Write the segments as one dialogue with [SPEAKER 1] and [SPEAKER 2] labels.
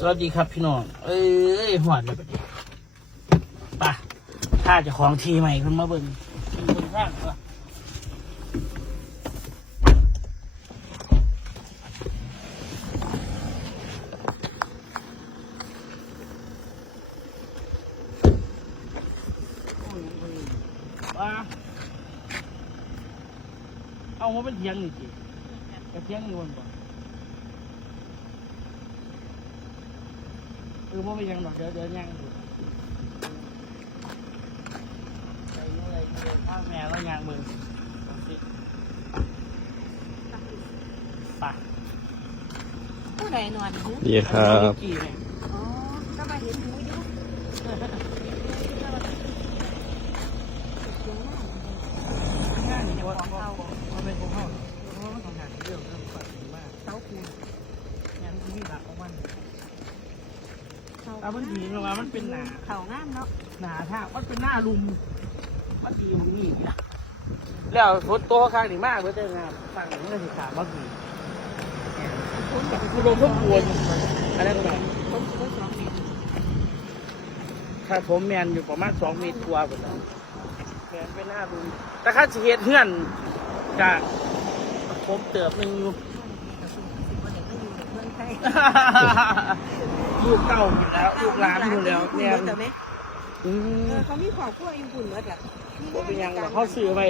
[SPEAKER 1] สวัสดีครับพี่น้อง เอ้ยหวานเลยบัดไป่ะถ้าจะของทีใหม่ขึ้นมาเบิ่งมีคนสร้างก็ว่าเอามาเป็นเทียงนี่จีกระเทียงนี่วันบ่ เออว่าไปยังหรอกเดี๋ยวเดี๋ยวยังอยู่ใส่อะไรเลยข้าวแม่แล้วยังมือเอาสิไป
[SPEAKER 2] ผู้ใดนอน
[SPEAKER 3] ดีครับ
[SPEAKER 1] กี่เนี่ย
[SPEAKER 2] อ๋อก็มาเห็นหูอยู่เสียงมาก
[SPEAKER 1] ง่ายนี่ว่าเอาเอาเป็นของเขาเพราะว่ามันทำงานเรื่องเรื่องก่อนดีมาก
[SPEAKER 2] เสาคู
[SPEAKER 1] งั้นที่หลักของมัน
[SPEAKER 2] เสา
[SPEAKER 1] เอามันดีเพราะว่ามันเป็นหนา
[SPEAKER 2] เขางามเนาะ
[SPEAKER 1] หนาท่ามันเป็นหน้าลุม มันดีตรงนี้เนี่ยแล้วฝนโตข้างนี่มากเลยเด้องามฝั่งนี้ก็สิขามันดีคือลมทุกปวนอะไรก็แบบ
[SPEAKER 2] ผมคิดว่าสองเมตร
[SPEAKER 1] ถ้าผมแมนอยู่ประมาณสองเมตรกว่าหมดแล้วแมนไปหน้าดูแต่ข้าสิเฮ็ดเฮือนกะผมเติบหนึ่งอยู่ ลูกเต้าหมดแล้ว ลูกหลานหมดแล้วแมน
[SPEAKER 2] แต่ไหม
[SPEAKER 1] อืม
[SPEAKER 2] เขามีครอบครัวอยู่ปุ่นเมื่อไหร่
[SPEAKER 1] บ่เป็นหยังหรอกเขาซื้อไว้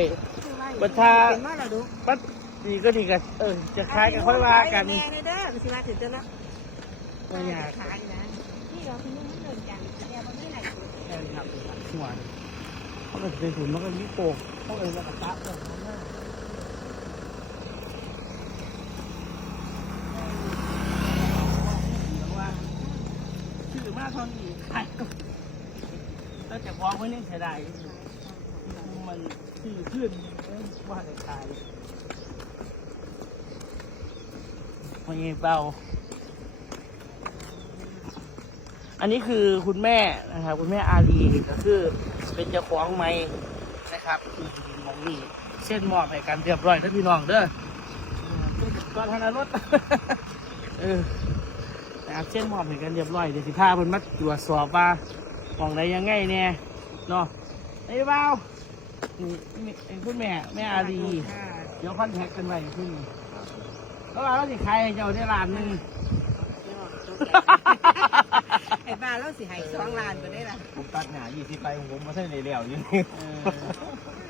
[SPEAKER 1] บั
[SPEAKER 2] บั
[SPEAKER 1] ดถ้า
[SPEAKER 2] เป็นว่าเราดู
[SPEAKER 1] ปัดดีก็ดีกันเออ จะคล้ายกันค่อยว่ากัน
[SPEAKER 2] แน่เลยเด้อมันสิมาถึงเจ้านะ
[SPEAKER 1] ไม่อยาก
[SPEAKER 2] ขายนะนี่เราคุณนุ่มมันเดินจังแต่บางทีไหน
[SPEAKER 1] แค่นี้ครับหัวเขาก็เป็นหุ่นมันก็มีโป่งเขาเองแล้วก็ตะเออชื่อมาเท่านี้ขายแล้วจะพองไว้เนี่ยเสียดายมันชื่อขึ้นว่าจะขายไม่เบาอันนี้คือคุณแม่นะครับ คุณแม่อารีก็คือเป็นเจ้าของไม้นะครับคือมองนี่เส้นหมอบให้กันเรียบร้อยท่านพี่น้องเด้อก่อนธนรถเออ นะครับเส้นมอบให้กันเรียบร้อยเดี๋ยวสิพาเพิ่นมาตรวจสอบว่ามองได้ยังไงเนี่ยเนาะไอ้เบานี่นี่คุณแม่แม่อารีเดี๋ยวคอนแทคกันไว้ขึ้นแล้วเราสิขายให้เจ้าได้ล้านหนึง
[SPEAKER 2] ไอ้บ้าเราสิให้สองล้านก็ได้ละ
[SPEAKER 3] ผมตัดหนายี่สิบไปผมมาใส่ในเหลี่ยวอยู่
[SPEAKER 1] เออ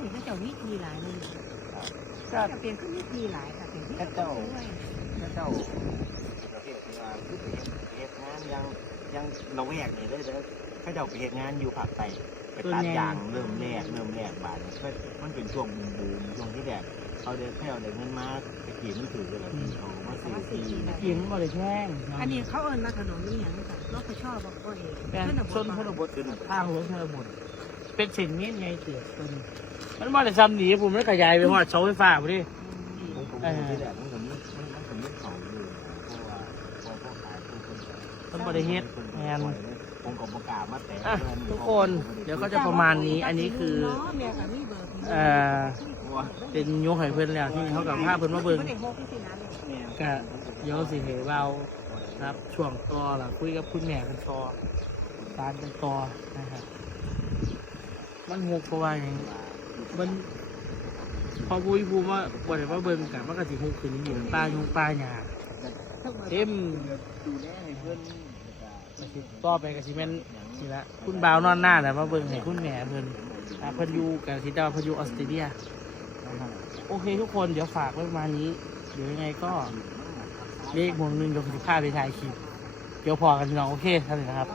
[SPEAKER 2] นี่ก็เจ้าวิธีหลายเลย
[SPEAKER 1] ก็
[SPEAKER 2] จะเปลี่ยนขึ้นวิธีหลายค่ะเปลี่ยนที่
[SPEAKER 3] เจ้าแค่เจ้าเภทที่ว่าคือไปเฮ็ดงาน ยังยังเราแวกนี่ได้เลยแค่เจ้าไปเฮ็ดงานอยู่ภาคใต้ไปตัดยางเริ่มแรกเริ่มแรกบาทนี่ก็มันเป็นช่วงบูมบูมช่วงที่แดดเขาเดินแค่เอาเด็กเงินมาไปขี่มือถือเลยเขามาซื้อที่
[SPEAKER 1] กินบ่ได้แห้ง
[SPEAKER 2] อันนี้เขาเอิญมาถนนนี่อย่างนี้ค่ะรถไฟชอบบอกว่าเอง
[SPEAKER 1] เป็น
[SPEAKER 2] ขึ้น
[SPEAKER 1] ชนพ
[SPEAKER 2] พ
[SPEAKER 1] ล
[SPEAKER 2] น
[SPEAKER 1] บททางหลวงชนบทเป็นสิ่งนี้ไงเตือตัวนี้มันบ่ได้ซ้ำหนีผมมันขยายไปหอดเสาไฟฟ้าพอดี
[SPEAKER 3] ผมผมที่แดดมันก็มีมันมันก็มีเขาอยู่เพราะว่าพอพวกขายทุก คน
[SPEAKER 1] มันบ่ได้เฮ็ดงาน
[SPEAKER 3] ผมก็ประกาศมาแต่
[SPEAKER 1] อะทุกคนเดี๋ยวก็จะประมาณนี้อันนี้คือ
[SPEAKER 2] เมียกับมีเบอร์
[SPEAKER 1] เอ่อเป็นยกให้เพิ่นแล้วที่เขากับผ้าเพิ่นมาเบิ่ง
[SPEAKER 2] ไม่ได้โฮพี่สินะเนี่ย
[SPEAKER 1] ก็เดี๋ยวสิเหเบาครับช่วงต่อล่ะคุยกับคุณแม่กันต่อตานกันต่อนะครับมันหกเพราะว่าอย่างมันพอบุยภูมิว่าบ่ได้ว่าเบิ่งกันมันก็สิหกขึ้นนี่มันป้ายงป้าหญ้า เต็ม
[SPEAKER 3] ต้อน
[SPEAKER 1] ก็สิต่อไปก็สิแม่นสิละคุณบ่าวนอนหน้าแหละมาเบิ่งให้คุณแม่เพิ่นอ่าเพิ่นอยู่กับสิดาวเพิ่นอยู่ออสเตรเลียโอเคทุกคนเดี๋ยวฝากไว้ประมาณนี้ เดี๋ยวยังไงก็เลขมวงหนึงเดี๋ยวผมจะพาไปถ่ายคลิป เดี๋ยวพอกันพี่น้องโอเคท่านนะครับ